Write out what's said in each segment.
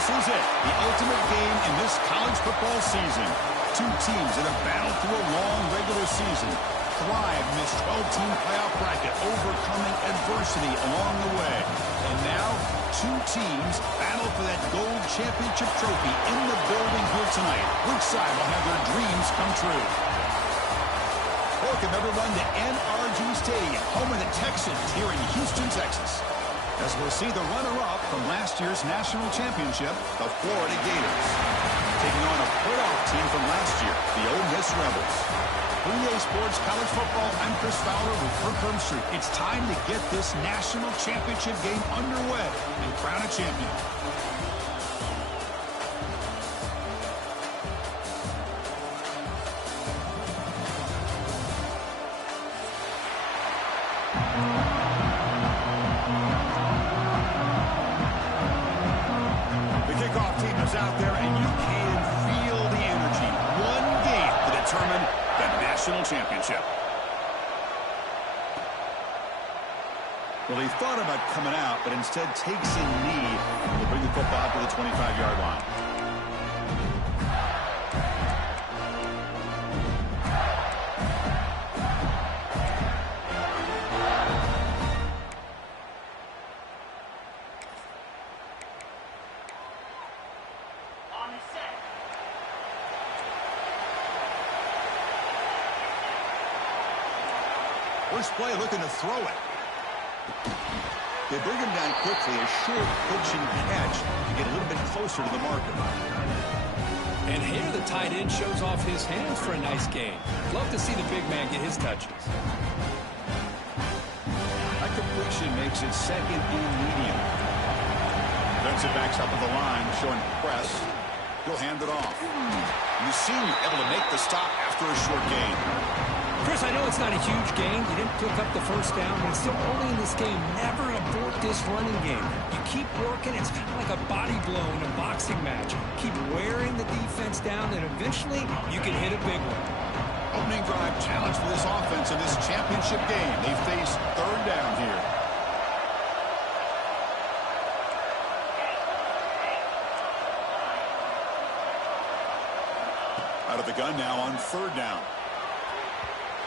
This is it, the ultimate game in this college football season. Two teams that have battled through a long regular season, thrived in this 12-team playoff bracket, overcoming adversity along the way. And now, two teams battle for that gold championship trophy in the building here tonight. Which side will have their dreams come true? Welcome, everyone, to NRG Stadium, home of the Texans here in Houston, Texas. As we'll see the runner-up from last year's national championship, the Florida Gators, taking on a playoff team from last year, the Ole Miss Rebels. For EA Sports College Football, I'm Chris Fowler with Kirk Herbstreit. It's time to get this national championship game underway and crown a champion. Out there, and you can feel the energy. One game to determine the national championship. Well, he thought about coming out, but instead takes a knee to bring the football to the 25-yard line. First play, looking to throw it. They bring him down quickly, a short pitch and catch to get a little bit closer to the marker. And here the tight end shows off his hands for a nice gain. Love to see the big man get his touches. That completion makes it second and medium. Defensive backs up at the line, showing press. He'll hand it off. The senior able to make the stop after a short gain. Chris, I know it's not a huge gain. You didn't pick up the first down, but it's still early in this game. Never abort this running game. You keep working. It's kind of like a body blow in a boxing match. Keep wearing the defense down, and eventually you can hit a big one. Opening drive challenge for this offense in this championship game. They face third down here. Out of the gun now on third down.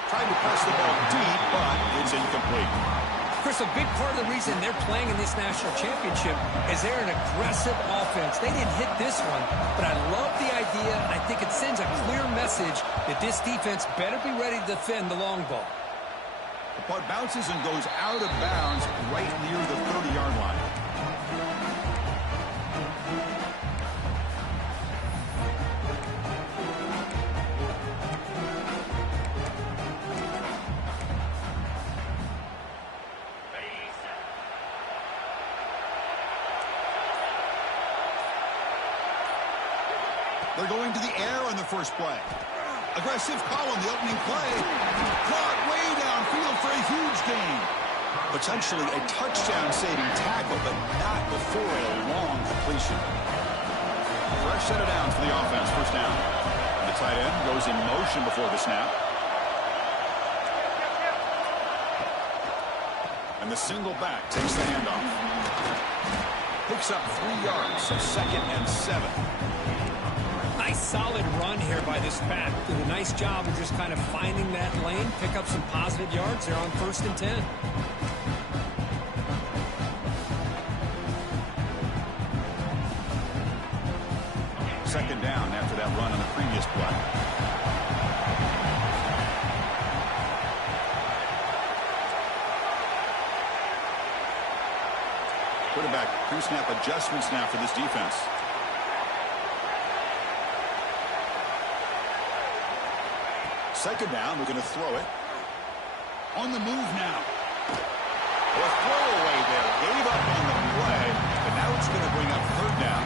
Trying to press the ball deep, but it's incomplete. Chris, a big part of the reason they're playing in this national championship is they're an aggressive offense. They didn't hit this one, but I love the idea. I think it sends a clear message that this defense better be ready to defend the long ball. The punt bounces and goes out of bounds right near the 30-yard line. They're going to the air on the first play. Aggressive call on the opening play. Caught way downfield for a huge gain. Potentially a touchdown-saving tackle, but not before a long completion. Fresh set of downs for the offense. First down. The tight end goes in motion before the snap. And the single back takes the handoff. Picks up 3 yards, so 2nd and 7. Nice solid run here by this back. Did a nice job of just kind of finding that lane, pick up some positive yards there on 1st and 10. Second down after that run on the previous play. Quarterback pre-snap adjustments now for this defense. Second down, we're going to throw it. On the move now. A throwaway there. Gave up on the play, but now it's going to bring up third down.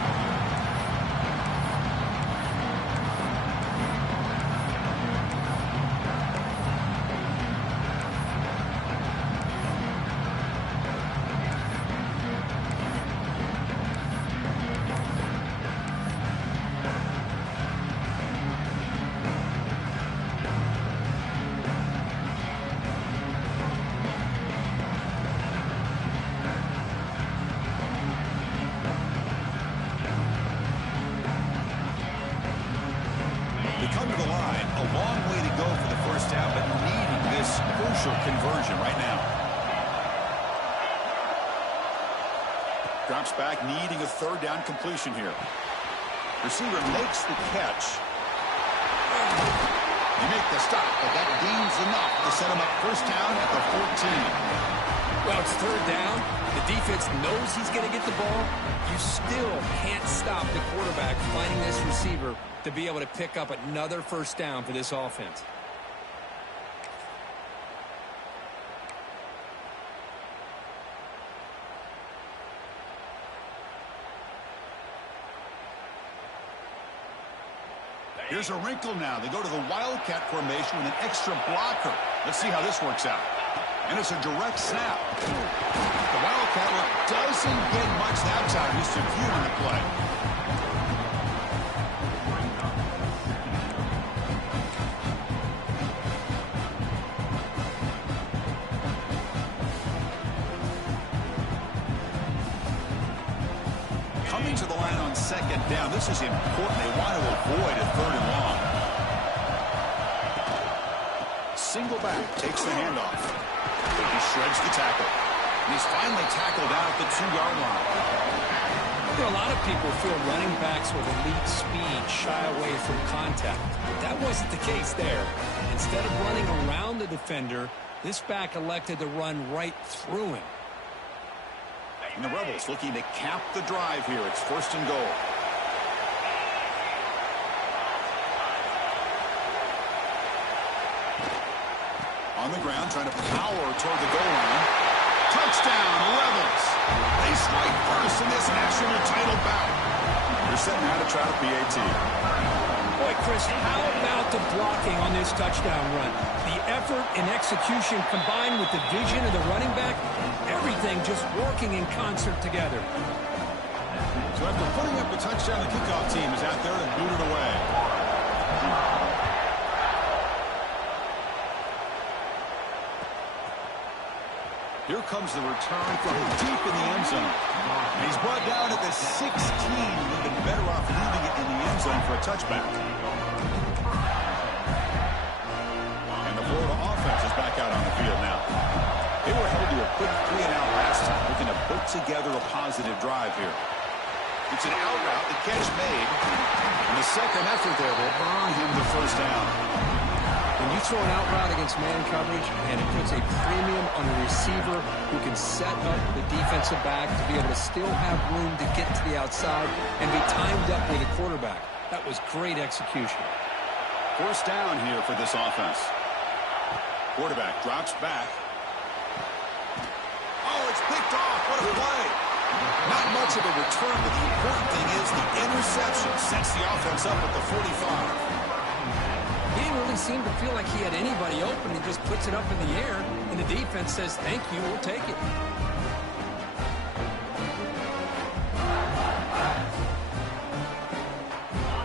crucial conversion right now. Drops back, needing a third down completion here. Receiver makes the catch. You make the stop, but that gains enough to set him up first down at the 14. Well, it's third down. The defense knows he's going to get the ball. You still can't stop the quarterback finding this receiver to be able to pick up another first down for this offense. Here's a wrinkle now. They go to the Wildcat formation with an extra blocker. Let's see how this works out. And it's a direct snap. The Wildcat doesn't get much that time. He's securing the play. Coming to the line on second down. This is important. They want to avoid a third and long. Single back takes the handoff. He shreds the tackle. And he's finally tackled out at the 2-yard line. You know, a lot of people feel running backs with elite speed shy away from contact. But that wasn't the case there. Instead of running around the defender, this back elected to run right through him. And the Rebels looking to cap the drive here. It's first and goal. On the ground, trying to power toward the goal line. Touchdown, Rebels. They strike first in this national title bout. They're setting out to try to PAT. Boy, Chris, how about the blocking on this touchdown run? The effort and execution combined with the vision of the running back, everything just working in concert together. So after putting up a touchdown, the kickoff team is out there and boot it away. Here comes the return from deep in the end zone. And he's brought down at the 16. We've been better off leaving it in the end zone for a touchback. And the Florida offense is back out on the field now. They were held to a quick 3-and-out last time, looking to put together a positive drive here. It's an out route, the catch made. And the second effort there will earn him the first down. When you throw an out route against man coverage, and it puts a premium on the receiver who can set up the defensive back to be able to still have room to get to the outside and be timed up with the quarterback. That was great execution. First down here for this offense. Quarterback drops back. Oh, it's picked off. What a play. Not much of a return, but the important thing is the interception sets the offense up at the 45. He didn't really seem to feel like he had anybody open. He just puts it up in the air, and the defense says, thank you, we'll take it.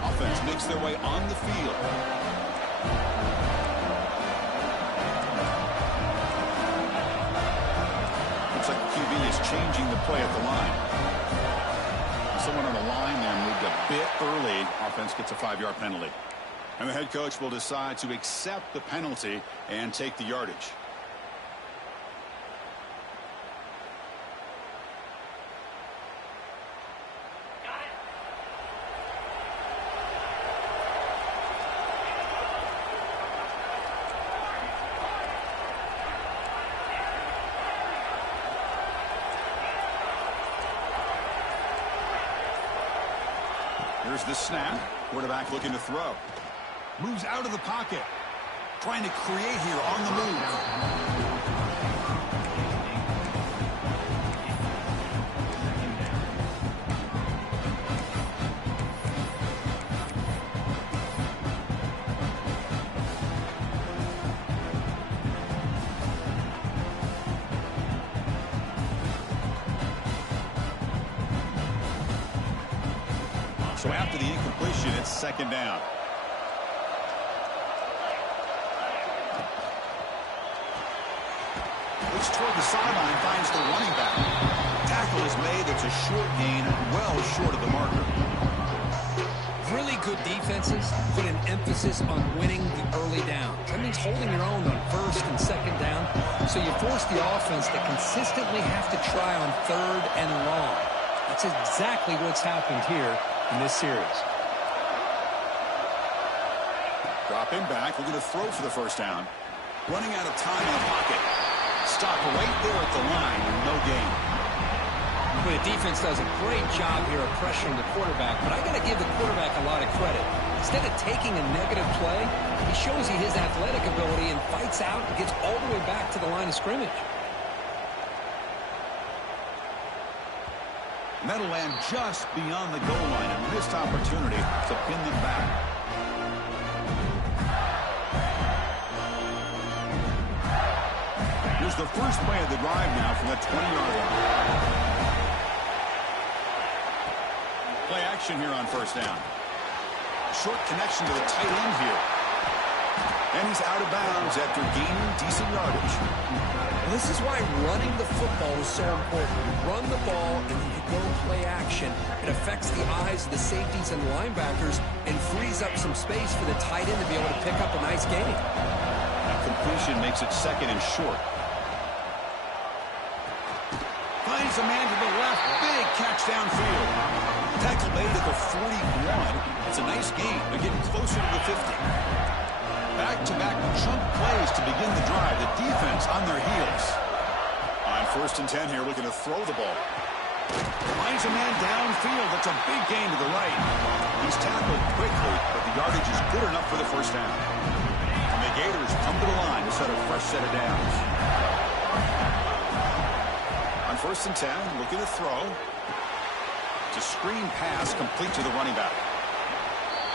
Offense makes their way on the field. Looks like the QB is changing the play at the line. Someone on the line there moved a bit early. Offense gets a 5-yard penalty. And the head coach will decide to accept the penalty and take the yardage. Here's the snap. Quarterback looking to throw. Moves out of the pocket. Trying to create here on the move. So after the incompletion, it's second down. Toward the sideline, finds the running back. Tackle is made. It's a short gain, well short of the marker. Really good defenses put an emphasis on winning the early down. That means holding your own on first and second down, so you force the offense to consistently have to try on third and long. That's exactly what's happened here in this series. Dropping back, looking to throw for the first down. Running out of time in the pocket. Stop right there at the line, no gain. Well, the defense does a great job here of pressuring the quarterback, but I got to give the quarterback a lot of credit. Instead of taking a negative play, he shows he has athletic ability and fights out and gets all the way back to the line of scrimmage. And that'll land just beyond the goal line, a missed opportunity to pin them back. Here's the first play of the drive now from the 20-yard line. Play action here on first down. Short connection to the tight end here. And he's out of bounds after gaining decent yardage. Well, this is why running the football is so important. You run the ball and then you go play action. It affects the eyes of the safeties and linebackers and frees up some space for the tight end to be able to pick up a nice gain. That completion makes it second and short. Finds a man to the left. Big catch downfield. Tackle made at the 41. It's a nice gain. They're getting closer to the 50. Back-to-back chunk plays to begin the drive. The defense on their heels. On first and 10 here, looking to throw the ball. Finds a man downfield. That's a big gain to the right. He's tackled quickly, but the yardage is good enough for the first down. And the Gators come to the line to set a fresh set of downs. On first and 10, looking to throw. It's a screen pass complete to the running back.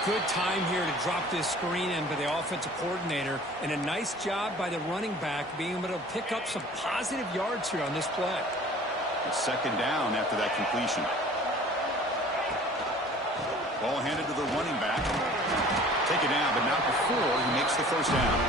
Good time here to drop this screen in by the offensive coordinator, and a nice job by the running back being able to pick up some positive yards here on this play. It's second down after that completion. Ball handed to the running back. Taken down, but not before he makes the first down.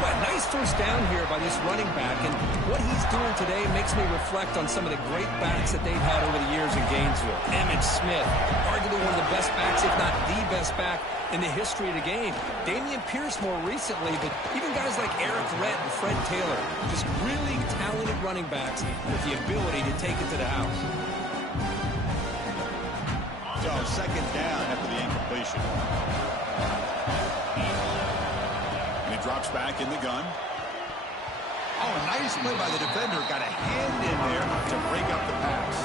Well, nice first down here by this running back, and what he's doing today makes me reflect on some of the great backs that they've had over the years in Gainesville. Emmitt Smith, arguably one of the best backs, if not the best back in the history of the game. Damian Pierce more recently, but even guys like Eric Redd and Fred Taylor, just really talented running backs with the ability to take it to the house. So second down after the incompletion. Drops back in the gun. Oh, a nice play by the defender. Got a hand in there to break up the pass.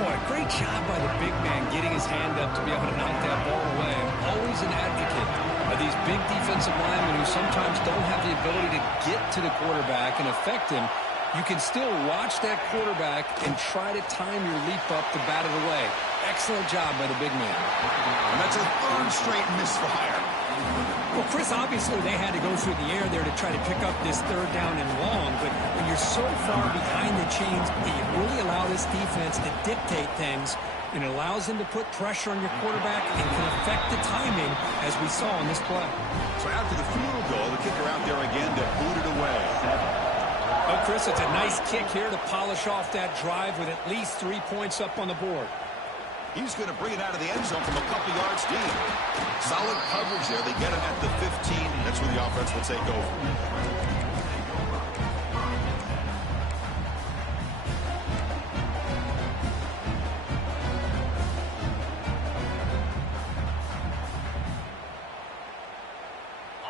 Boy, great job by the big man getting his hand up to be able to knock that ball away. Always an advocate of these big defensive linemen who sometimes don't have the ability to get to the quarterback and affect him. You can still watch that quarterback and try to time your leap up to bat it away. Excellent job by the big man. And that's a third straight misfire. Well, Chris, obviously they had to go through the air there to try to pick up this third down and long, but when you're so far behind the chains, you really allow this defense to dictate things, and it allows them to put pressure on your quarterback and can affect the timing, as we saw in this play. So after the field goal, the kicker out there again to boot it away. Oh, Chris, it's a nice kick here to polish off that drive with at least 3 points up on the board. He's going to bring it out of the end zone from a couple yards deep. Solid coverage there. They get him at the 15. That's where the offense will take over.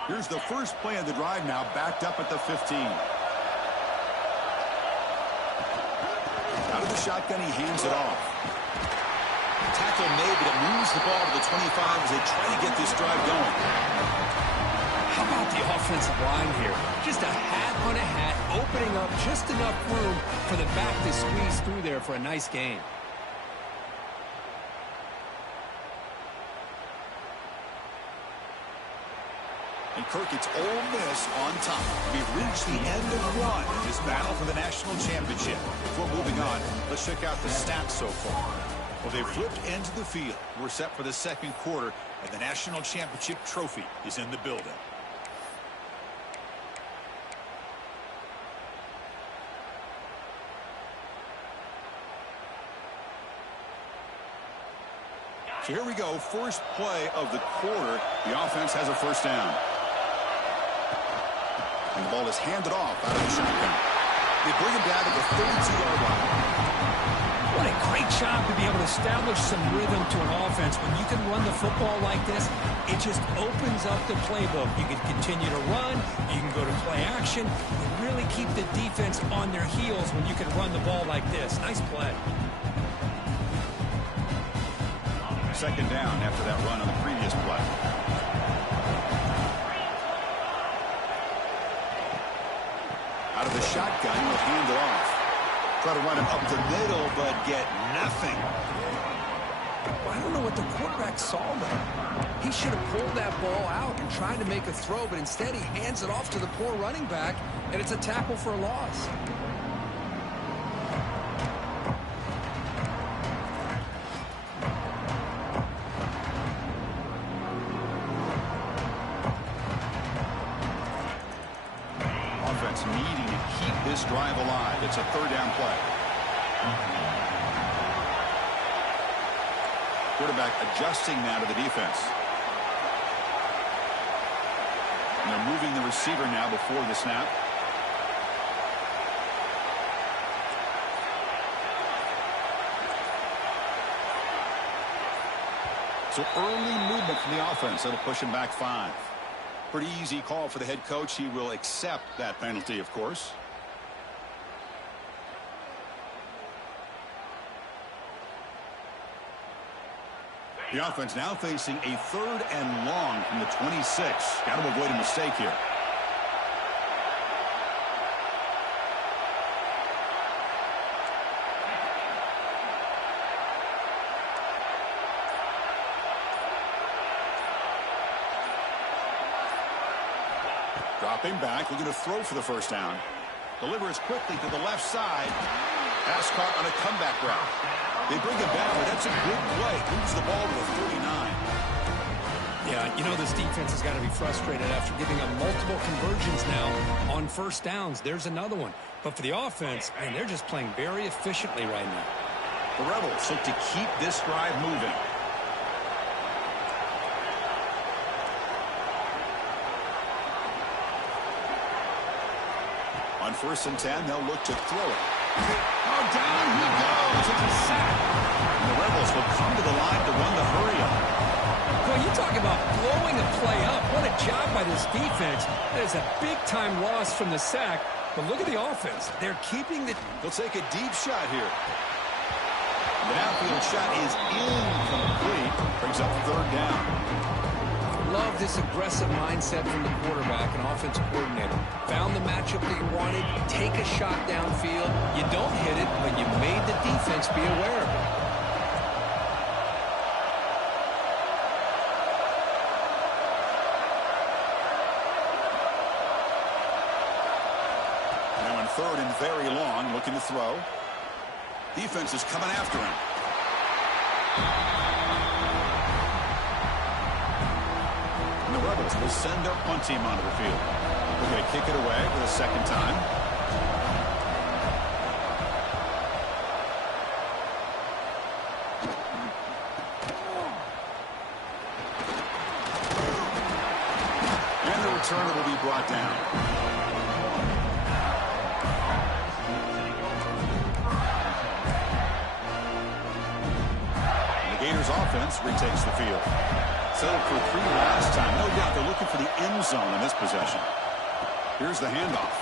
Here's the first play of the drive now, backed up at the 15. Out of the shotgun, he hands it off. Tackle made, but it moves the ball to the 25 as they try to get this drive going. How about the offensive line here? Just a hat on a hat, opening up just enough room for the back to squeeze through there for a nice gain. And Kirk, it's Ole Miss on top. We've reached the end of one in this battle for the national championship. Before moving on, let's check out the stats so far. Well, they flipped into the field. We're set for the second quarter, and the national championship trophy is in the building. So here we go, first play of the quarter. The offense has a first down. And the ball is handed off out of the shotgun. They bring him down to the 32-yard line. What a great job to be able to establish some rhythm to an offense. When you can run the football like this, it just opens up the playbook. You can continue to run. You can go to play action. You really keep the defense on their heels when you can run the ball like this. Nice play. Second down after that run on the previous play. Out of the shotgun, he'll hand it off. Try to run it up the middle, but get nothing. I don't know what the quarterback saw there. He should have pulled that ball out and tried to make a throw, but instead he hands it off to the poor running back, and it's a tackle for a loss. Offense needing to keep this drive alive. It's a third down play. Quarterback adjusting now to the defense. And they're moving the receiver now before the snap. So early movement from the offense. That'll push him back 5. Pretty easy call for the head coach. He will accept that penalty, of course. The offense now facing a third and long from the 26. Got to avoid a mistake here. Dropping back, looking to throw for the first down. Delivers quickly to the left side. Pass caught on a comeback route. They bring him down, but that's a good play. Moves the ball to the 39. Yeah, you know this defense has got to be frustrated after giving up multiple conversions now on first downs. There's another one. But for the offense, man, they're just playing very efficiently right now. The Rebels look to keep this drive moving. On 1st and 10, they'll look to throw it. Oh, down he goes. It's a sack. And the Rebels will come to the line to run the hurry-up. Well, you talk about blowing a play up. What a job by this defense. That is a big-time loss from the sack. But look at the offense. They're keeping the... They'll take a deep shot here. The downfield shot is incomplete. Brings up third down. Love this aggressive mindset from the quarterback and offensive coordinator. Found the matchup that you wanted. Take a shot downfield. You don't hit it, but you made the defense be aware of it. Now in third and very long, looking to throw. Defense is coming after him. The Rebels will send their punt team onto the field. They're going to kick it away for the second time. And the returner will be brought down. The Gators offense retakes the field. Settled for 3 last time. No doubt they're looking for the end zone in this possession. Here's the handoff.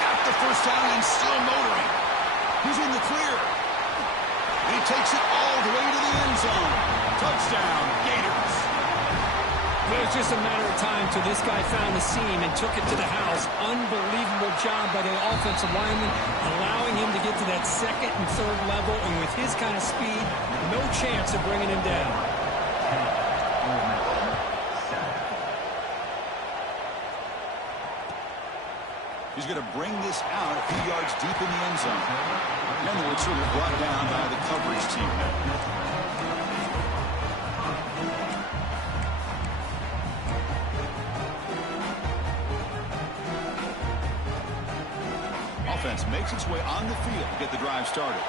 Got the first down and still motoring. He's in the clear. And he takes it all the way to the end zone. Touchdown, Gators. It was just a matter of time till this guy found the seam and took it to the house. Unbelievable job by the offensive lineman, allowing him to get to that second and third level. And with his kind of speed, no chance of bringing him down. He's going to bring this out a few yards deep in the end zone. And the return brought down by the coverage team. Offense makes its way on the field to get the drive started.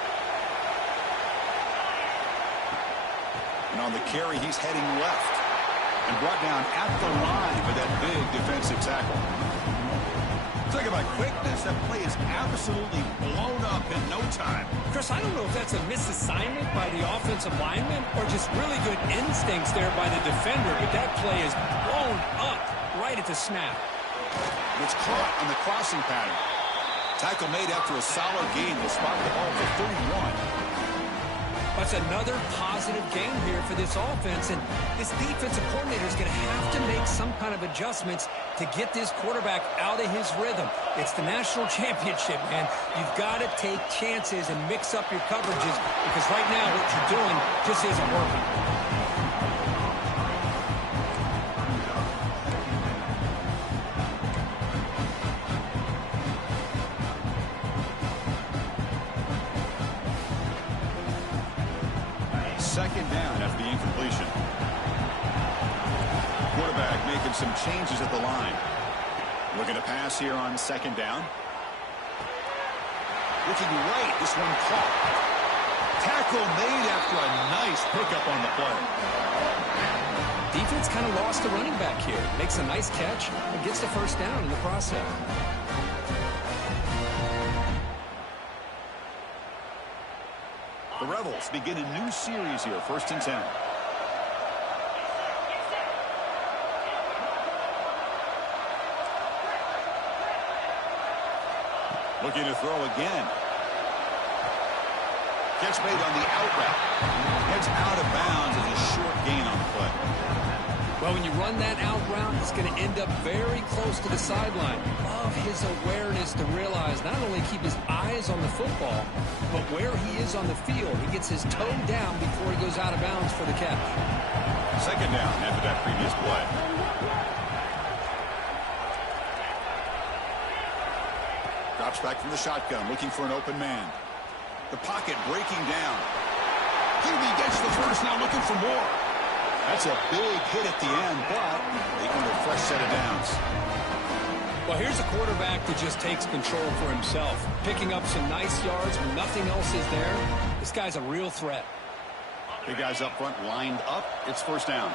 And on the carry, he's heading left. And brought down at the line for that big defensive tackle. Talk about quickness. That play is absolutely blown up in no time. Chris, I don't know if that's a misassignment by the offensive lineman or just really good instincts there by the defender, but that play is blown up right at the snap. It's caught on the crossing pattern. Tackle made after a solid gain. Will spot the ball for 31. That's another positive game here for this offense, and this defensive coordinator is going to have to make some kind of adjustments to get this quarterback out of his rhythm. It's the national championship, man. You've got to take chances and mix up your coverages because right now what you're doing just isn't working. Second down after the incompletion. Quarterback making some changes at the line. Looking to pass here on second down. Looking right. This one caught. Tackle made after a nice pickup on the play. Defense kind of lost the running back here. Makes a nice catch and gets the first down in the process. The Rebels begin a new series here, 1st and 10. Looking to throw again. Catch made on the out route. Gets out of bounds as a short gain on the play. Well, when you run that out route, it's going to end up very close to the sideline. Love his awareness to realize not only keep his eyes on the football, but where he is on the field. He gets his toe down before he goes out of bounds for the catch. Second down after that previous play. Drops back from the shotgun, looking for an open man. The pocket breaking down. Hughie gets the first, now looking for more. That's a big hit at the end, but they can get a fresh set of downs. Well, here's a quarterback that just takes control for himself, picking up some nice yards when nothing else is there. This guy's a real threat. Big guys up front lined up. It's first down.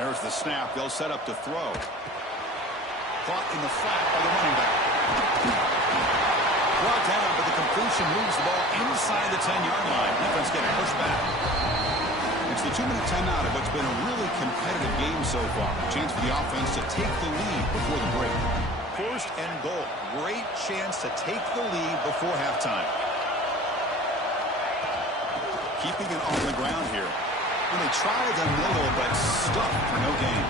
There's the snap. They'll set up to throw. Caught in the flat by the running back. Brought down, but the completion moves the ball inside the 10-yard line. Defense getting pushed back. It's the 2-minute timeout of what's been a really competitive game so far. Chance for the offense to take the lead before the break. First and goal. Great chance to take the lead before halftime. Keeping it on the ground here. And they tried the middle, but stuck for no gain.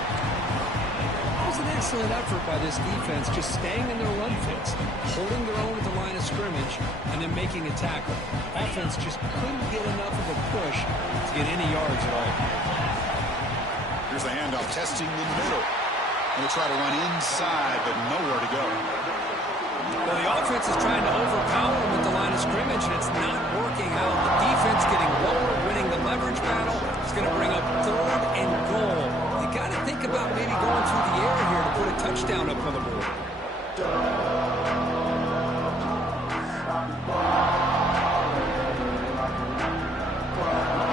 It was an excellent effort by this defense, just staying in their run fits, holding their own at the line of scrimmage, and then making a tackle. Offense just couldn't get enough of a push to get any yards at all. Here's the handoff, testing the middle. Going to try to run inside, but nowhere to go. Well, the offense is trying to overpower them at the line of scrimmage, and it's not working out. The defense getting lower, winning the leverage battle. It's going to bring up 3rd and goal. You got to think about maybe going through the air here to put a touchdown up on the board.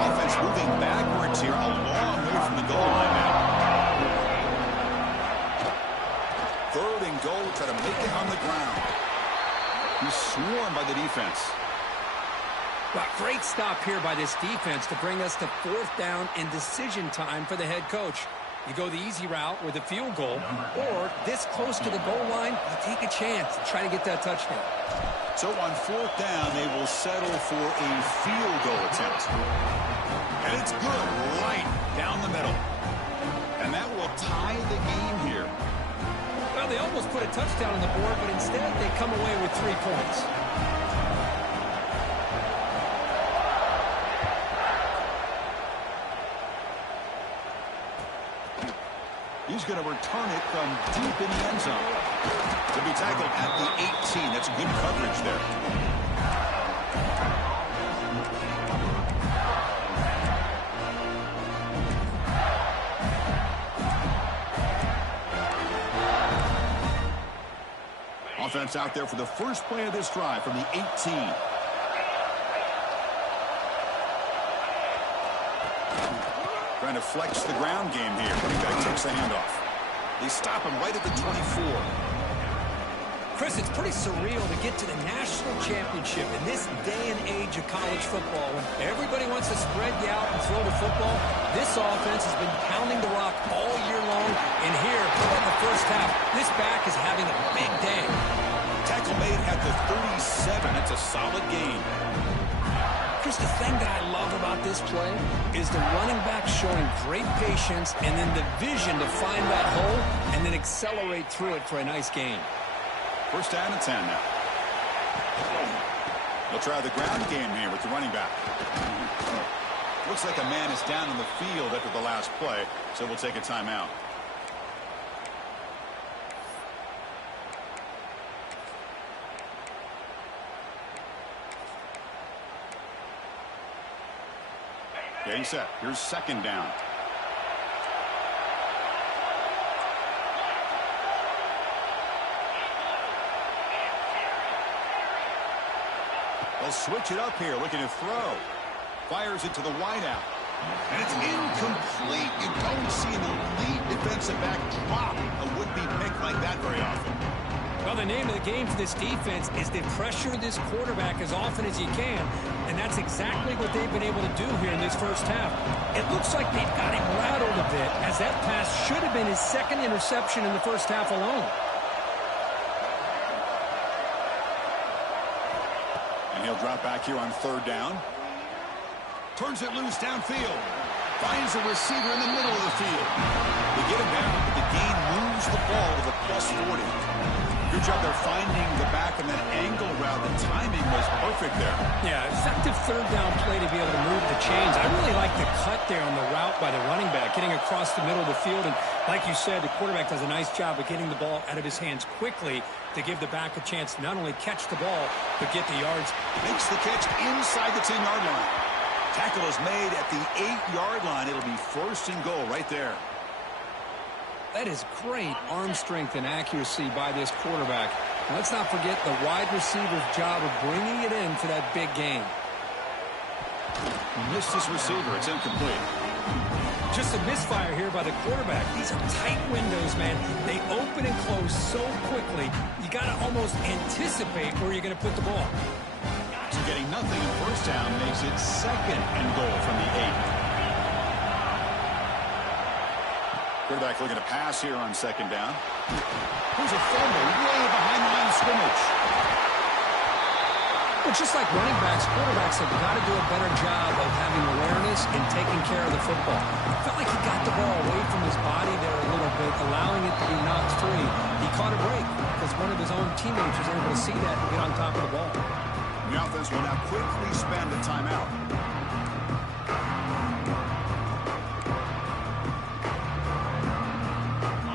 Offense moving backwards here, a long way from the goal line now. 3rd and goal, try to make it on the ground. He's swarmed by the defense. Well, great stop here by this defense to bring us to 4th down and decision time for the head coach. You go the easy route with a field goal, or this close to the goal line, you take a chance and try to get that touchdown. So on 4th down, they will settle for a field goal attempt. And it's good right down the middle. And that will tie the game here. Well, they almost put a touchdown on the board, but instead they come away with 3 points. He's going to return it from deep in the end zone. To be tackled at the 18. That's good coverage there. Offense out there for the first play of this drive from the 18. Trying to flex the ground game here. Running back takes the handoff. They stop him right at the 24. Chris, it's pretty surreal to get to the national championship in this day and age of college football when everybody wants to spread you out and throw the football. This offense has been pounding the rock all year long, and here, in the first half, this back is having a big day. Tackle made at the 37. That's a solid gain. Chris, the thing that I love about this play is the running back showing great patience and then the vision to find that hole and then accelerate through it for a nice gain. First down and 10 now. They'll try the ground game here with the running back. Looks like a man is down on the field after the last play, so we'll take a timeout. Getting set. Here's second down. They'll switch it up here, looking to throw. Fires it to the wideout. And it's incomplete. You don't see an elite defensive back drop a would-be pick like that very often. Well, the name of the game for this defense is to pressure this quarterback as often as you can, and that's exactly what they've been able to do here in this first half. It looks like they've got him rattled a bit, as that pass should have been his second interception in the first half alone. And he'll drop back here on third down. Turns it loose downfield. Finds a receiver in the middle of the field. They get him down, but the gain moves the ball to the +40. Good job there finding the back in that angle route. The timing was perfect there. Yeah, effective third down play to be able to move the chains. I really like the cut there on the route by the running back, getting across the middle of the field. And like you said, the quarterback does a nice job of getting the ball out of his hands quickly to give the back a chance to not only catch the ball, but get the yards. Makes the catch inside the 10-yard line. Tackle is made at the 8-yard line. It'll be first and goal right there. That is great arm strength and accuracy by this quarterback. And let's not forget the wide receiver's job of bringing it in for that big gain. Missed his receiver. It's incomplete. Just a misfire here by the quarterback. These are tight windows, man. They open and close so quickly, you got to almost anticipate where you're going to put the ball. So getting nothing in first down makes it second and goal from the 8. Quarterback looking to pass here on second down. Here's a fumble way behind the line of scrimmage. Well, just like running backs, quarterbacks have got to do a better job of having awareness and taking care of the football. Felt like he got the ball away from his body there a little bit, allowing it to be knocked free. He caught a break because one of his own teammates was able to see that and get on top of the ball. The offense will now quickly spend a timeout.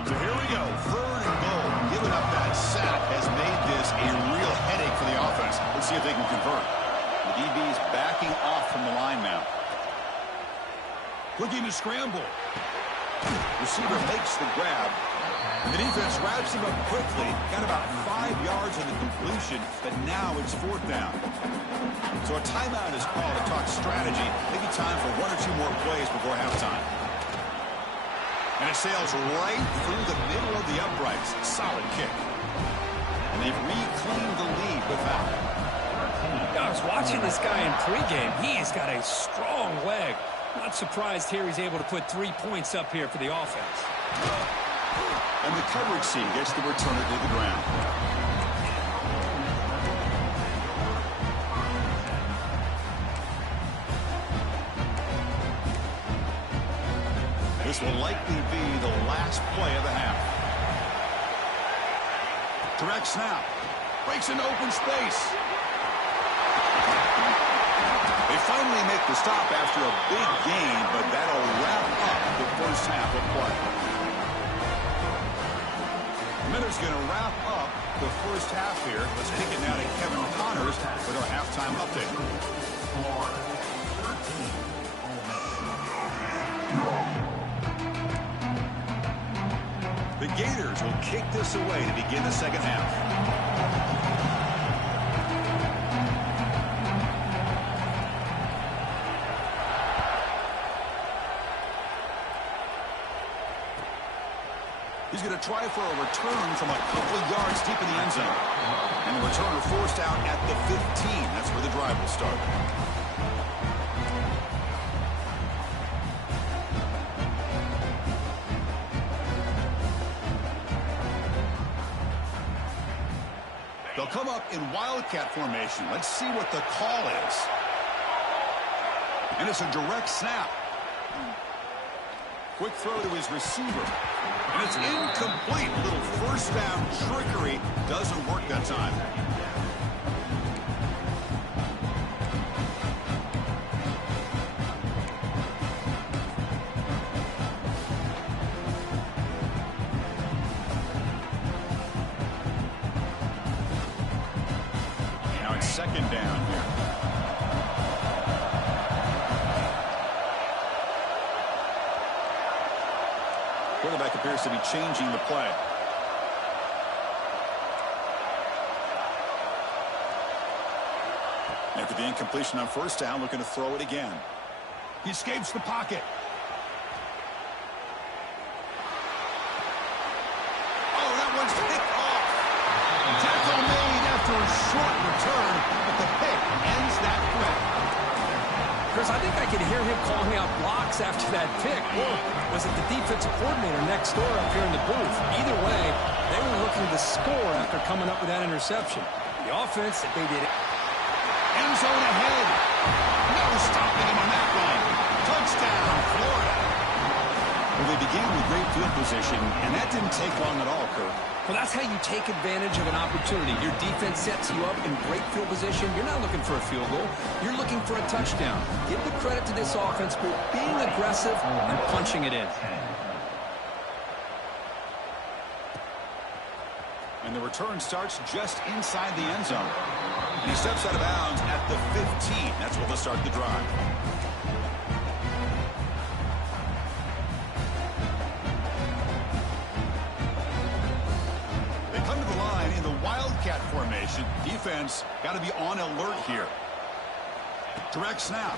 So here we go, third and goal. Giving up that sack has made this a real headache for the offense. Let's see if they can convert. The DB's backing off from the line now. Looking to scramble. Receiver makes the grab. The defense wraps him up quickly. Got about 5 yards on the completion, but now it's fourth down. So a timeout is called to talk strategy. Maybe time for 1 or 2 more plays before halftime. And it sails right through the middle of the uprights. Solid kick. And they've reclaimed the lead with that. I was watching this guy in pregame. He has got a strong leg. Not surprised here he's able to put 3 points up here for the offense. And the coverage team gets to return it to the ground. This will likely be the last play of the half. Direct snap. Breaks into open space. They finally make the stop after a big gain, but that'll wrap up the first half of play. Miller's going to wrap up the first half here. Let's kick it now to Kevin Connors with our halftime update. The Gators will kick this away to begin the second half. He's going to try for a return from a couple of yards deep in the end zone. And the returner forced out at the 15. That's where the drive will start. They'll come up in Wildcat formation. Let's see what the call is. And it's a direct snap. Quick throw to his receiver. And it's incomplete. A little first down trickery doesn't work that time. Now it's second down here. Quarterback appears to be changing the play. After the incompletion on first down, looking to throw it again. He escapes the pocket. Oh, that one's picked off. Tackle made after a short return, but the pick ends that threat. Chris, I think I could hear him calling out blocks after that pick. Or was it the defensive coordinator next door up here in the booth? Either way, they were looking to score after coming up with that interception. The offense, they did it. End zone ahead. No stopping him on that one. Touchdown, Florida. Well, they began with great field position, and that didn't take long at all, Kirk. Well, that's how you take advantage of an opportunity. Your defense sets you up in great field position. You're not looking for a field goal. You're looking for a touchdown. Give the credit to this offense for being aggressive and punching it in. And the return starts just inside the end zone. And he steps out of bounds at the 15. That's where they'll start the drive. Wildcat formation. Defense got to be on alert here. Direct snap.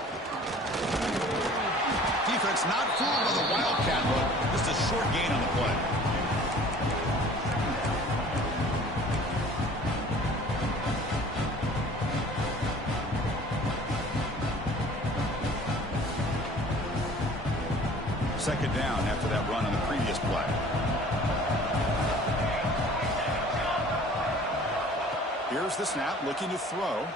Defense not fooled by the Wildcat look. Just a short gain on the play. Second down after that run on the previous play. Here's the snap, looking to throw.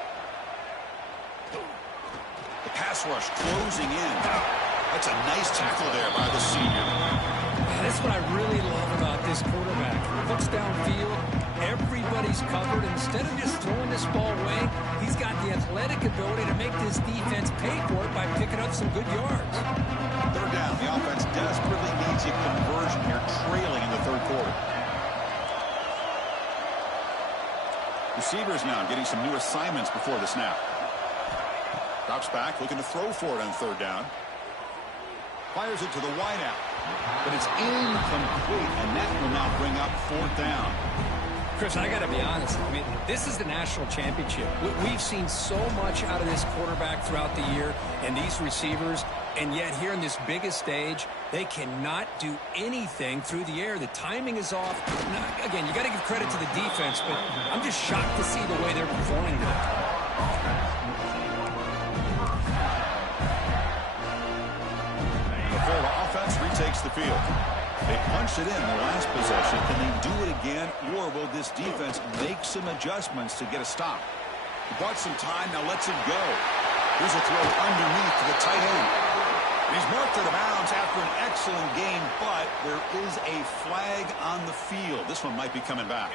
The pass rush closing in. That's a nice tackle there by the senior. That's what I really love about this quarterback. He looks downfield, everybody's covered. Instead of just throwing this ball away, he's got the athletic ability to make this defense pay for it by picking up some good yards. Third down. The offense desperately needs a conversion here, trailing in the third quarter. Receivers now getting some new assignments before the snap. Drops back, looking to throw for it on third down. Fires it to the wideout. But it's incomplete, and that will now bring up fourth down. Chris, I got to be honest. I mean, this is the national championship. We've seen so much out of this quarterback throughout the year and these receivers, and yet here in this biggest stage, they cannot do anything through the air. The timing is off. Now, again, you got to give credit to the defense, but I'm just shocked to see the way they're performing today. The Florida offense retakes the field. They punched it in their last possession. Can they do it again, or will this defense make some adjustments to get a stop? He bought some time, now lets it go. Here's a throw underneath to the tight end. And he's marked out of bounds after an excellent game, but there is a flag on the field. This one might be coming back.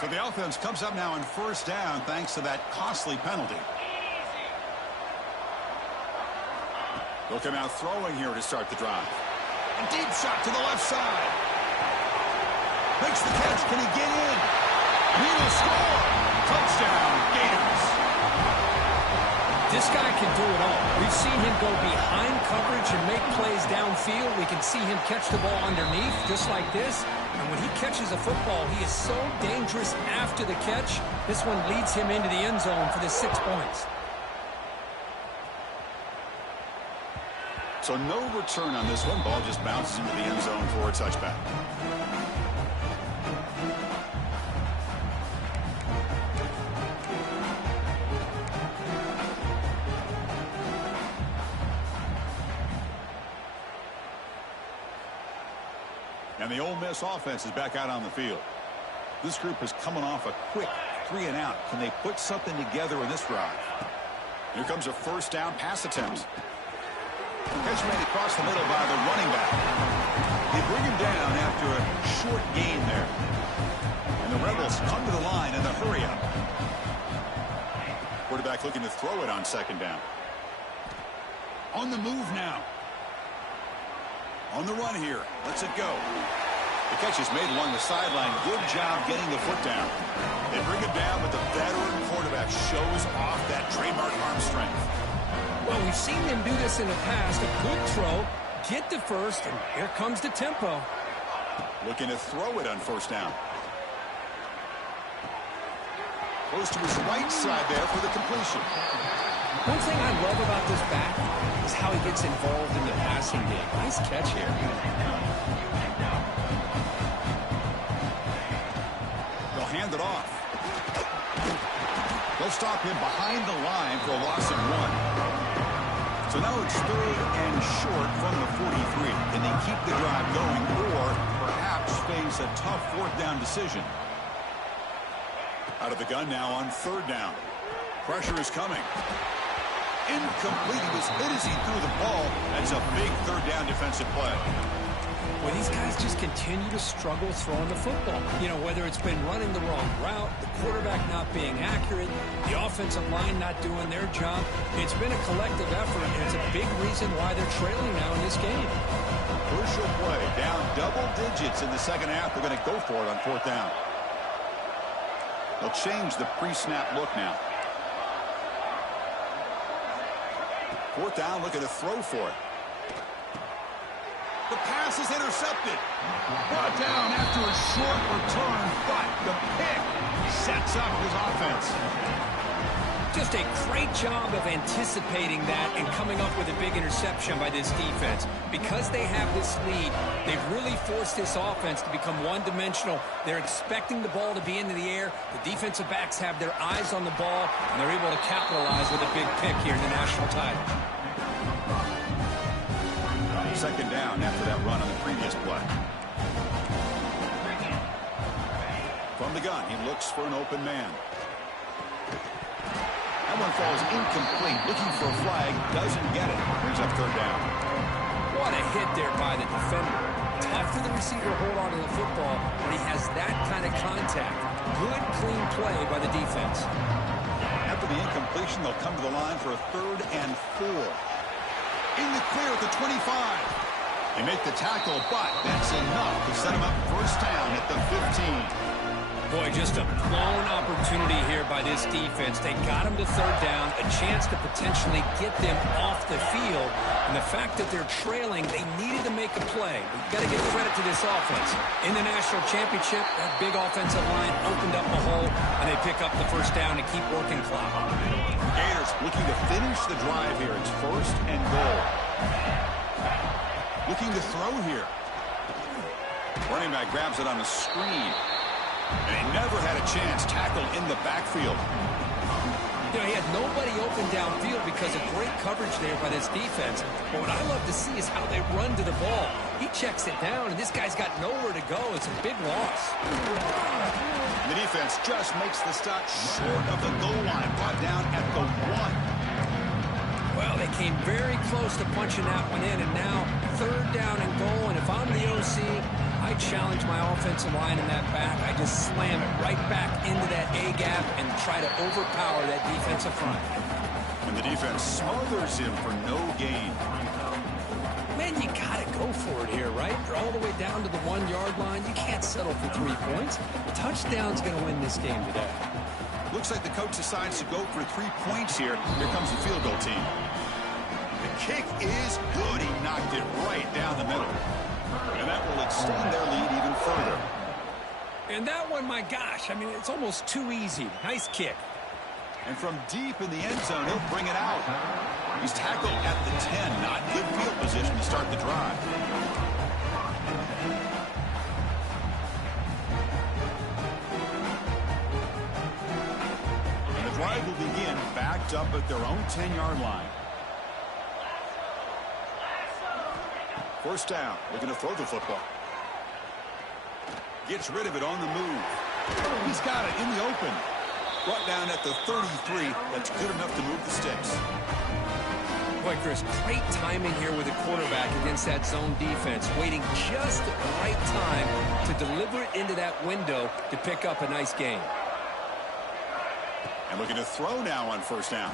So the offense comes up now on first down thanks to that costly penalty. They'll come out throwing here to start the drive. A deep shot to the left side. Makes the catch. Can he get in? He will score. Touchdown, Gators. This guy can do it all. We've seen him go behind coverage and make plays downfield. We can see him catch the ball underneath, just like this. And when he catches a football, he is so dangerous after the catch. This one leads him into the end zone for the 6 points. So no return on this one. Ball just bounces into the end zone for a touchback. And the Ole Miss offense is back out on the field. This group is coming off a quick 3-and-out. Can they put something together in this drive? Here comes a first down pass attempt. Catch made across the middle by the running back. They bring him down after a short gain there. And the Rebels come to the line in the hurry-up. Quarterback looking to throw it on second down. On the move now. On the run here. Let's it go. The catch is made along the sideline. Good job getting the foot down. They bring him down, but the veteran quarterback shows off that trademark arm strength. Well, we've seen him do this in the past. A good throw, get the first, and here comes the tempo. Looking to throw it on first down. Goes to his right side there for the completion. One thing I love about this back is how he gets involved in the passing game. Nice catch here. They'll hand it off. They'll stop him behind the line for a loss of 1. So now it's 3rd and short from the 43. Can they keep the drive going or perhaps face a tough 4th down decision? Out of the gun now on 3rd down. Pressure is coming. Incomplete. He was hit as he threw the ball. That's a big 3rd down defensive play. Well, these guys just continue to struggle throwing the football. You know, whether it's been running the wrong route, the quarterback not being accurate, the offensive line not doing their job. It's been a collective effort, and it's a big reason why they're trailing now in this game. Crucial play. Down double digits in the second half. They're going to go for it on 4th down. They'll change the pre-snap look now. 4th down, looking to throw for it. The pass is intercepted. Brought down after a short return, but the pick sets up his offense. Just a great job of anticipating that and coming up with a big interception by this defense. Because they have this lead, they've really forced this offense to become one-dimensional. They're expecting the ball to be into the air. The defensive backs have their eyes on the ball, and they're able to capitalize with a big pick here in the national title. 2nd down after that run on the previous play. From the gun, he looks for an open man. That one falls incomplete. Looking for a flag. Doesn't get it. Brings up 3rd down. What a hit there by the defender. Tough for the receiver to hold on to the football when he has that kind of contact. Good, clean play by the defense. After the incompletion, they'll come to the line for a 3rd and 4. In the clear at the 25. They make the tackle, but that's enough to set him up first down at the 15. Boy, just a blown opportunity here by this defense. They got him to 3rd down, a chance to potentially get them off the field. And the fact that they're trailing, they needed to make a play. You've got to give credit to this offense. In the national championship, that big offensive line opened up a hole, and they pick up the first down to keep working clock. Gators looking to finish the drive here. It's 1st and goal. Looking to throw here. Running back grabs it on the screen. And he never had a chance. Tackled in the backfield. You know, he had nobody open downfield because of great coverage there by this defense. But what I love to see is how they run to the ball. He checks it down, and this guy's got nowhere to go. It's a big loss. The defense just makes the stop short of the goal line. Brought down at the 1. Well, they came very close to punching that one in, and now 3rd down and goal. And if I'm the OC, I challenge my offensive line in that back. I just slam it right back into that A-gap and try to overpower that defensive front. And the defense smothers him for no gain. Man, you got to go for it here, right? You're all the way down to the 1-yard line. You can't settle for 3 points. A touchdown's going to win this game today. Looks like the coach decides to go for 3 points here. Here comes the field goal team. The kick is good. He knocked it right down the middle. And that will extend their lead even further. And that one, my gosh, I mean, it's almost too easy. Nice kick. And from deep in the end zone, he'll bring it out. He's tackled at the 10. Not good field position to start the drive. And the drive will begin backed up at their own 10-yard line. First down. Looking to throw the football. Gets rid of it on the move. He's got it in the open. Brought down at the 33. That's good enough to move the sticks. Boy, Chris, great timing here with the quarterback against that zone defense. Waiting just at the right time to deliver it into that window to pick up a nice gain. And looking to throw now on first down.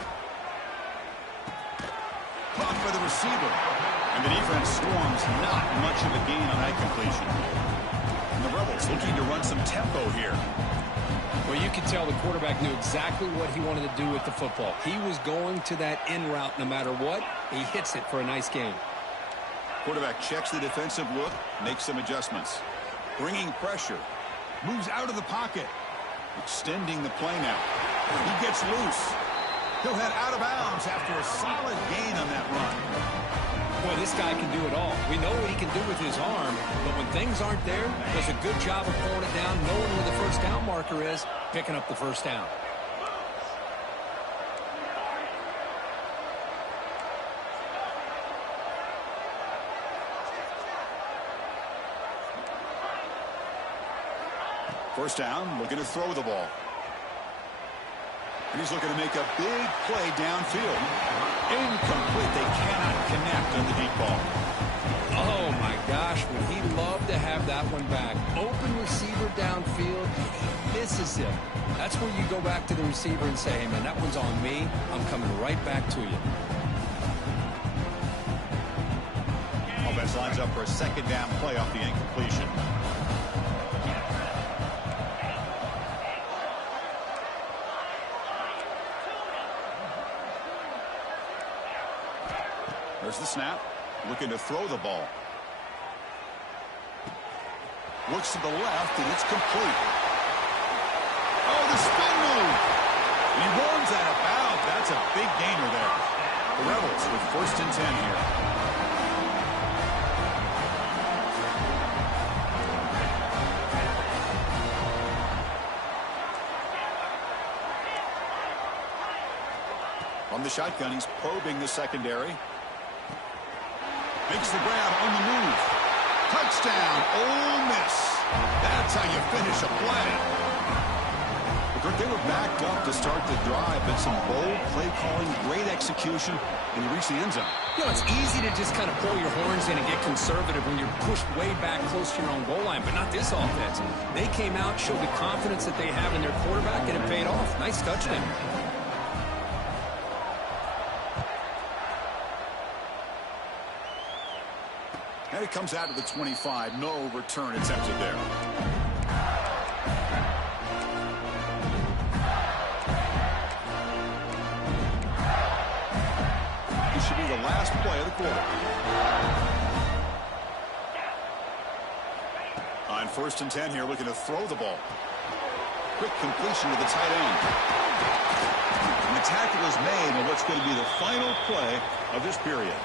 Caught by the receiver. And the defense storms. Not much of a gain on that completion. And the Rebels looking to run some tempo here. Well, you could tell the quarterback knew exactly what he wanted to do with the football. He was going to that in route no matter what. He hits it for a nice gain. Quarterback checks the defensive look, makes some adjustments. Bringing pressure. Moves out of the pocket. Extending the play now. He gets loose. He'll head out of bounds after a solid gain on that run. Boy, this guy can do it all. We know what he can do with his arm, but when things aren't there, does a good job of pulling it down, knowing where the first down marker is, picking up the first down. First down, looking to throw the ball. And he's looking to make a big play downfield. Incomplete. They cannot connect on the deep ball. Oh, my gosh. Would he love to have that one back? Open receiver downfield, and he misses him. That's where you go back to the receiver and say, hey, man, that one's on me. I'm coming right back to you. Offense lines up for a second down play off the incompletion. There's the snap. Looking to throw the ball. Looks to the left, and it's complete. Oh, the spin move. And he runs out of bounds. That's a big gainer there. The Rebels with first and 10 here. On the shotgun, he's probing the secondary. Makes the grab on the move. Touchdown, Ole Miss. That's how you finish a play. They were backed up to start the drive, but some bold play calling, great execution, and you reach the end zone. You know, it's easy to just kind of pull your horns in and get conservative when you're pushed way back close to your own goal line, but not this offense. They came out, showed the confidence that they have in their quarterback, and it paid off. Nice touchdown. And it comes out to the 25. No return attempted there. This should be the last play of the quarter. On first and 10 here, looking to throw the ball. Quick completion to the tight end. And the tackle is made on what's going to be the final play of this period.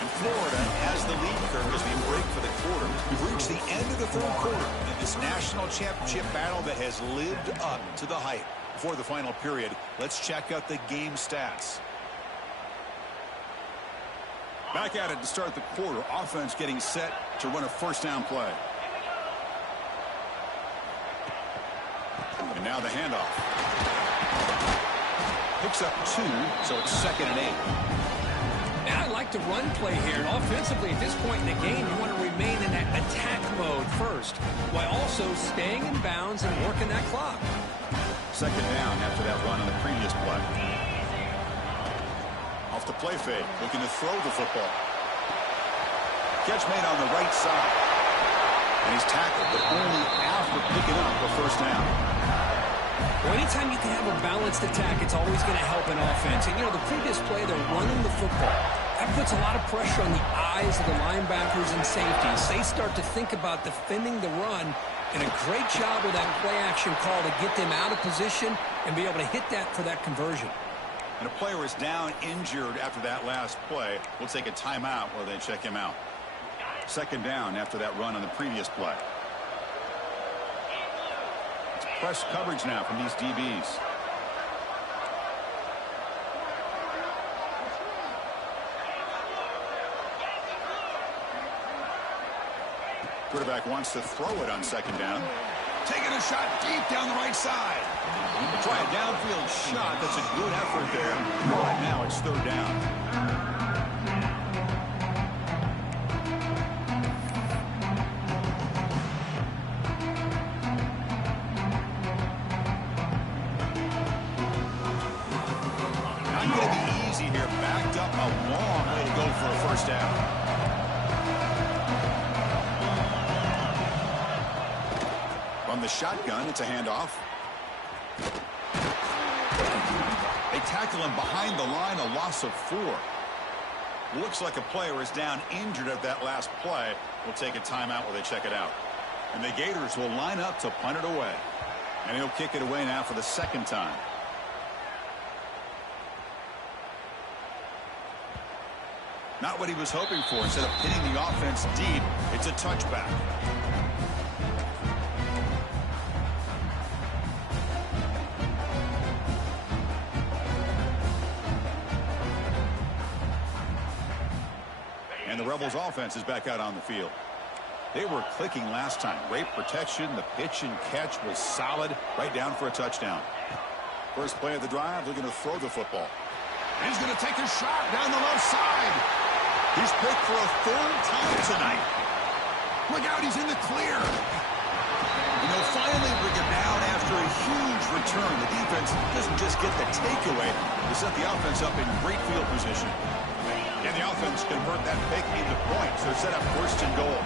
And Florida has the lead curve as we break for the quarter. We've reached the end of the third quarter in this national championship battle that has lived up to the hype. Before the final period, let's check out the game stats. Back at it to start the quarter. Offense getting set to run a first down play. And now the handoff. Picks up 2, so it's 2nd and 8. I like the run play here. And offensively, at this point in the game, you want to remain in that attack mode first, while also staying in bounds and working that clock. 2nd down after that run on the previous play. Off the play fake, looking to throw the football. Catch made on the right side. And he's tackled, but only after picking up the first down. Well, anytime you can have a balanced attack, it's always going to help an offense. And, you know, the previous play, they're running the football. That puts a lot of pressure on the eyes of the linebackers and safeties. They start to think about defending the run, and a great job with that play-action call to get them out of position and be able to hit that for that conversion. And a player is down injured after that last play. We'll take a timeout while they check him out. Second down after that run on the previous play. It's press coverage now from these DBs. Quarterback wants to throw it on second down. Taking a shot deep down the right side. Try a downfield shot. That's a good effort there. Right now it's third down. Not going to be easy here. Backed up a long way to go for a first down. From the shotgun, it's a handoff. They tackle him behind the line, a loss of 4. Looks like a player is down injured at that last play. We'll take a timeout while they check it out. And the Gators will line up to punt it away. And he'll kick it away now for the second time. Not what he was hoping for. Instead of hitting the offense deep, it's a touchback. And the Rebels offense is back out on the field. They were clicking last time. Great protection. The pitch and catch was solid. Right down for a touchdown. First play of the drive, looking to throw the football. And he's going to take a shot down the left side. He's picked for a third time tonight. Look out, he's in the clear. And they'll finally bring it down after a huge return. The defense doesn't just get the takeaway. They set the offense up in great field position. And the offense convert that pick into points. They're set up first and goal.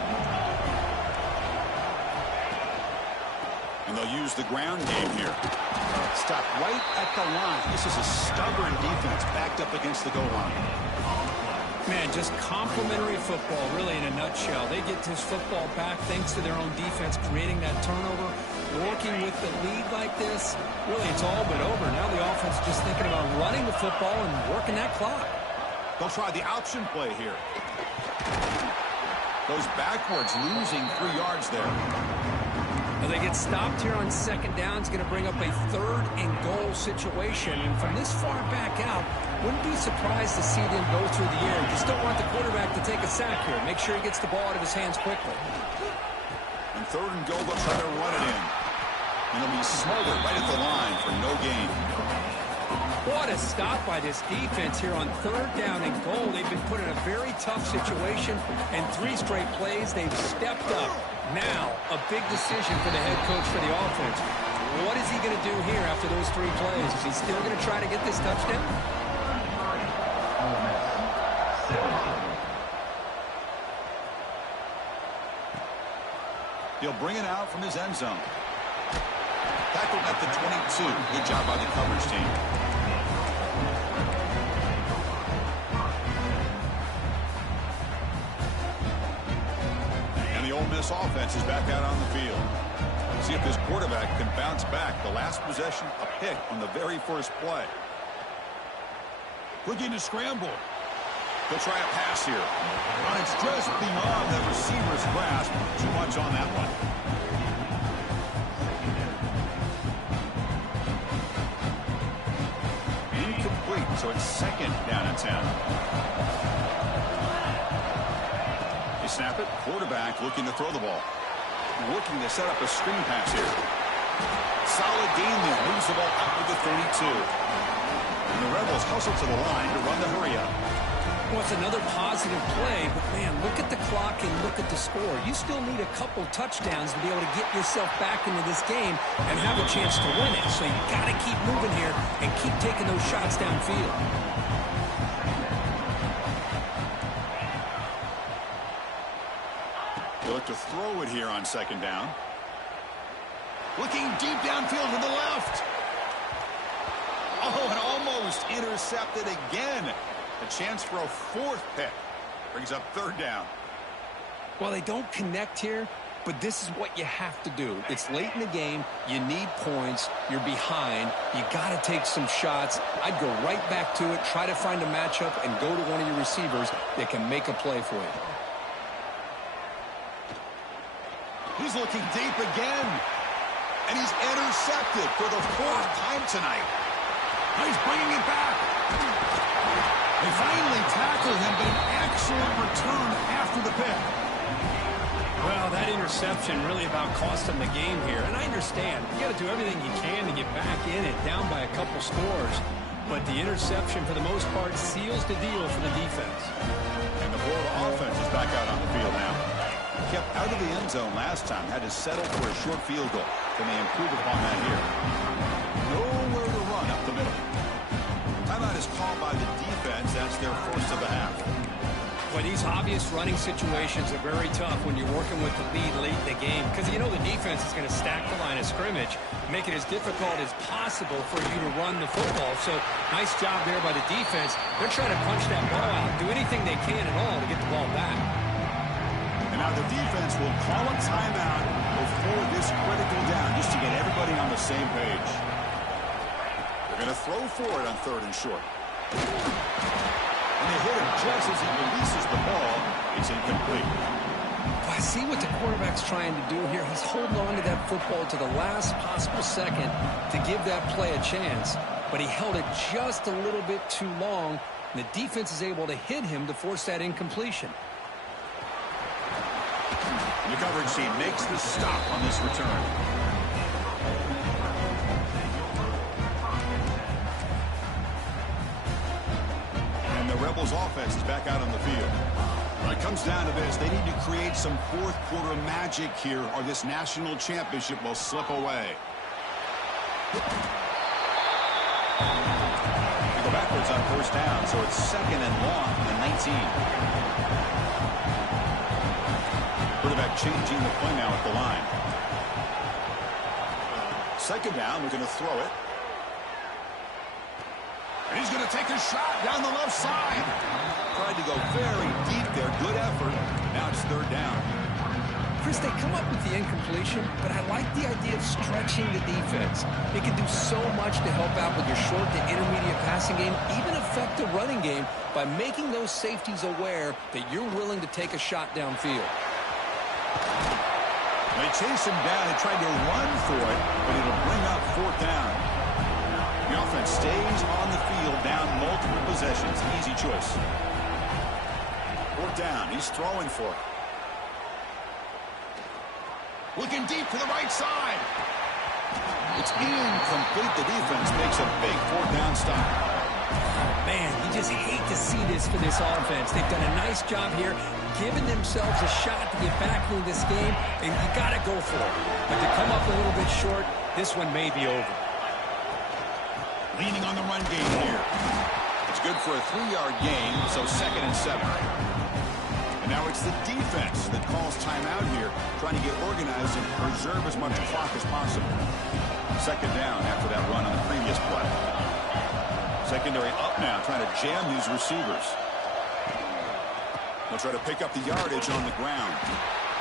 And they'll use the ground game here. Stop right at the line. This is a stubborn defense backed up against the goal line. Man, just complimentary football, really, in a nutshell. They get this football back thanks to their own defense, creating that turnover, working with the lead like this. Really, it's all but over. Now the offense is just thinking about running the football and working that clock. They'll try the option play here. Goes backwards, losing 3 yards there. Well, they get stopped here on second down. It's going to bring up a third and goal situation. And from this far back out, wouldn't be surprised to see them go through the air. You just don't want the quarterback to take a sack here. Make sure he gets the ball out of his hands quickly. And third and goal, they'll try to run it in. And it'll be smothered right at the line for no gain. What a stop by this defense here on third down and goal. They've been put in a very tough situation, and 3 straight plays, they've stepped up. Now, a big decision for the head coach for the offense. What is he going to do here after those 3 plays? Is he still going to try to get this touchdown? He'll bring it out from his end zone. Tackled at the 22. Good job by the coverage team. Ole Miss offense is back out on the field. See if this quarterback can bounce back. The last possession, a pick on the very first play. Looking to scramble. He'll try a pass here. And it's just beyond the receiver's grasp. Too much on that one. Incomplete, so it's second down and 10. They snap it. Quarterback looking to throw the ball. Looking to set up a screen pass here. Solid gain there. Moves the ball up to the 32. And the Rebels hustle to the line to run the hurry up. Well, it's another positive play, but, man, look at the clock and look at the score. You still need a couple touchdowns to be able to get yourself back into this game and have a chance to win it. So you got to keep moving here and keep taking those shots downfield. Look to throw it here on second down. Looking deep downfield to the left. Oh, and almost intercepted again. A chance for a fourth pick. Brings up third down. Well, they don't connect here, but this is what you have to do. It's late in the game. You need points. You're behind. You got to take some shots. I'd go right back to it, try to find a matchup, and go to one of your receivers that can make a play for you. He's looking deep again. And he's intercepted for the fourth time tonight. He's bringing it back. They finally tackled him, but an excellent return after the pick. Well, that interception really about cost him the game here. And I understand. You got to do everything you can to get back in it, down by a couple scores. But the interception, for the most part, seals the deal for the defense. And the Florida offense is back out on the field now. Kept out of the end zone last time. Had to settle for a short field goal. Can they improve upon that here? Nowhere to run up the middle. Timeout is called by the defense. That's their first of the half. But these obvious running situations are very tough when you're working with the lead late in the game, because you know the defense is going to stack the line of scrimmage, make it as difficult as possible for you to run the football. So nice job there by the defense. They're trying to punch that ball out, do anything they can at all to get the ball back. And now the defense will call a timeout before this critical down, just to get everybody on the same page. They're going to throw for it on third and short. And they hit him just as he releases the ball. It's incomplete. I see what the quarterback's trying to do here. He's holding on to that football to the last possible second to give that play a chance. But he held it just a little bit too long. And the defense is able to hit him to force that incompletion. The coverage team makes the stop on this return. And the Rebels offense is back out on the field. When it comes down to this, they need to create some fourth quarter magic here, or this national championship will slip away. They go backwards on first down, so it's second and long from the 19. Quarterback changing the play now at the line. Second down, we're going to throw it. And he's going to take a shot down the left side. Tried to go very deep there. Good effort. Now it's third down. Chris, they come up with the incompletion, but I like the idea of stretching the defense. It can do so much to help out with your short to intermediate passing game, even affect the running game by making those safeties aware that you're willing to take a shot downfield. They chase him down and tried to run for it, but it'll bring up fourth down. The offense stays on the field, down multiple possessions. Easy choice. Fourth down. He's throwing for it. Looking deep to the right side. It's incomplete. The defense makes a big fourth down stop. Man, you just hate to see this for this offense. They've done a nice job here, giving themselves a shot to get back into this game, and you got to go for it. But to come up a little bit short, this one may be over. Leaning on the run game here. It's good for a 3-yard gain, so second and 7. And now it's the defense that calls timeout here, trying to get organized and preserve as much clock as possible. Second down after that run on the previous play. Secondary up now, trying to jam these receivers. They'll try to pick up the yardage on the ground.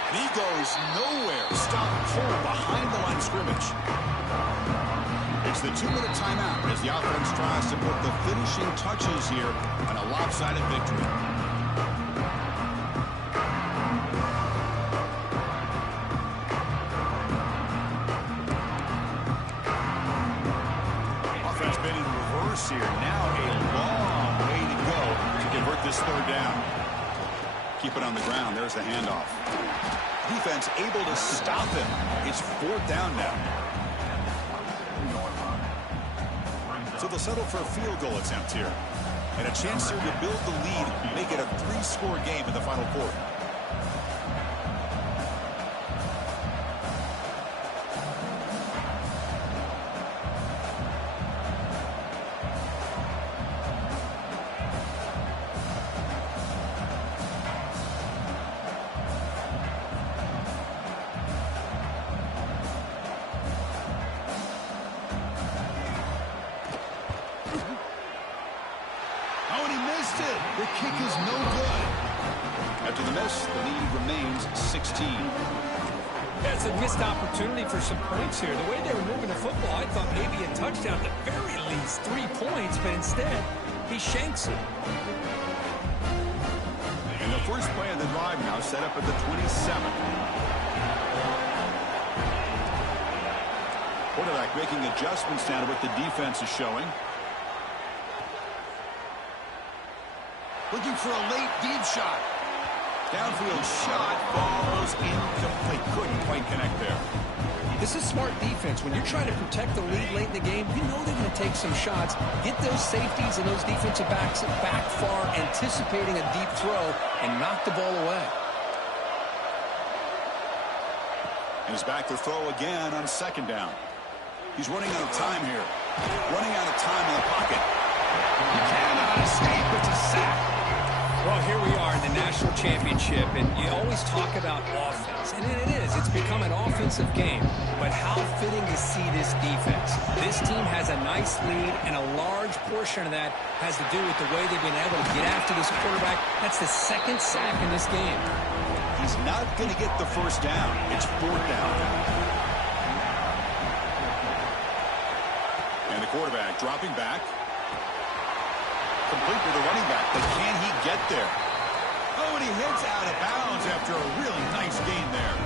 And he goes nowhere. Stop cold behind the line of scrimmage. It's the 2-minute timeout as the offense tries to put the finishing touches here on a lopsided victory. Offense been in reverse here. Now a long way to go to convert this third down. Keep it on the ground. There's the handoff. Defense able to stop him. It's fourth down now. So they'll settle for a field goal attempt here. And a chance here to build the lead, make it a 3-score game in the final quarter. The kick is no good. After the miss, the lead remains 16. That's a missed opportunity for some points here. The way they were moving the football, I thought maybe a touchdown, at the very least 3 points, but instead, he shanks it. And the first play of the drive now set up at the 27. Quarterback making adjustments down to what the defense is showing. Looking for a late deep shot. Downfield shot falls incomplete. Couldn't quite connect there. This is smart defense. When you're trying to protect the lead late in the game, you know they're going to take some shots, get those safeties and those defensive backs back far, anticipating a deep throw, and knock the ball away. And he's back to throw again on second down. He's running out of time here. Running out of time in the pocket. He cannot escape. It's a sack. Well, here we are in the national championship, and you always talk about offense. And it is. It's become an offensive game. But how fitting to see this defense. This team has a nice lead, and a large portion of that has to do with the way they've been able to get after this quarterback. That's the second sack in this game. He's not going to get the first down. It's fourth down. And the quarterback dropping back. Complete with the running back, but can he get there? Oh, and he hits out of bounds after a really nice gain there.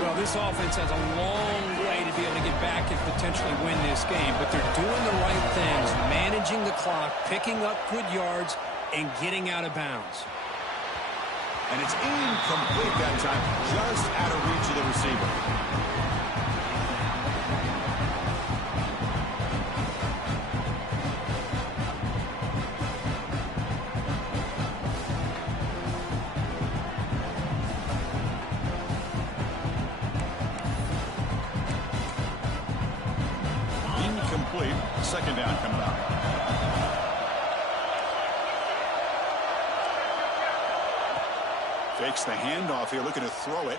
Well, this offense has a long way to be able to get back and potentially win this game, but they're doing the right things, managing the clock, picking up good yards, and getting out of bounds. And it's incomplete that time, just out of reach of the receiver. Second down coming up. Fakes the handoff here, looking to throw it.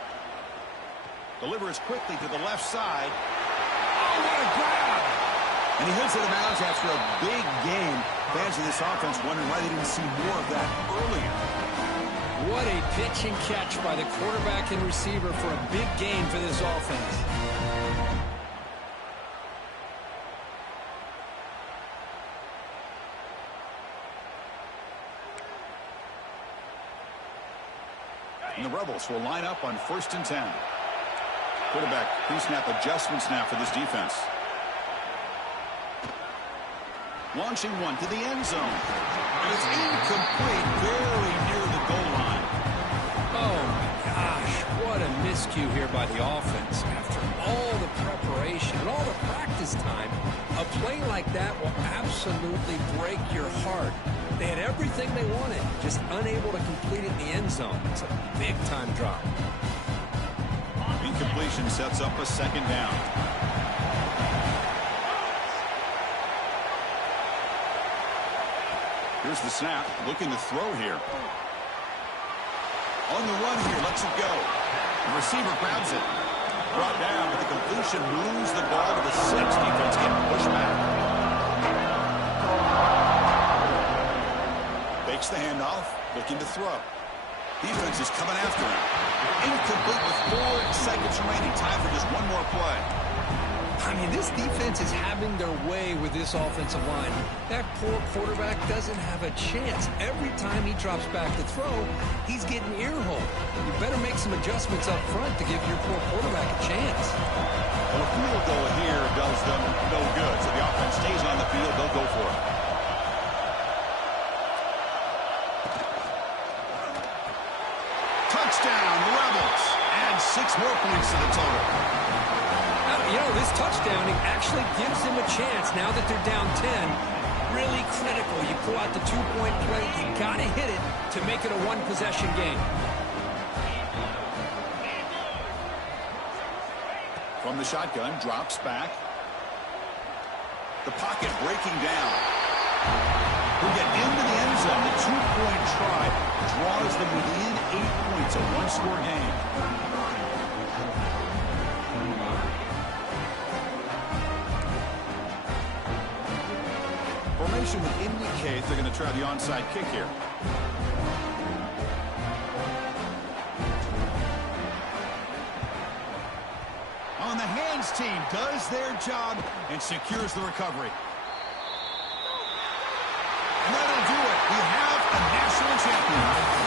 Delivers quickly to the left side. Oh, what a grab! And he hits it out of bounds after a big game. Fans of this offense wondering why they didn't see more of that earlier. What a pitch and catch by the quarterback and receiver for a big game for this offense. And the Rebels will line up on 1st and 10. Quarterback pre-snap adjustments now for this defense. Launching one to the end zone. And it's incomplete, very near the goal line. Oh, my gosh. What a miscue here by the offense. After all the preparation and all the practice time, a play like that will absolutely break your heart. They had everything they wanted, just unable to complete it in the end zone. It's a big-time drop. Incompletion sets up a second down. Here's the snap, looking to throw here. On the run here, lets it go. The receiver grabs it. Brought down, but the completion moves the ball to the 6. Defense getting pushed back. Fakes the handoff, looking to throw. Defense is coming after him. Incomplete with 4 seconds remaining. Time for just one more play. I mean, this defense is having their way with this offensive line. That poor quarterback doesn't have a chance. Every time he drops back to throw, he's getting earholed. You better make some adjustments up front to give your poor quarterback a chance. Well, a field goal here does them no good. So the offense stays on the field. They'll go for it. Touchdown, Rebels. Add 6 more points to the total. You know, this touchdown actually gives them a chance now that they're down 10. Really critical. You pull out the 2-point play. You got to hit it to make it a 1-possession game. From the shotgun, drops back. The pocket breaking down. Who get into the end zone. The 2-point try draws them within 8 points, a 1-score game. Formation would indicate they're going to try the onside kick here. team does their job and secures the recovery. And that'll do it. We have a national champion.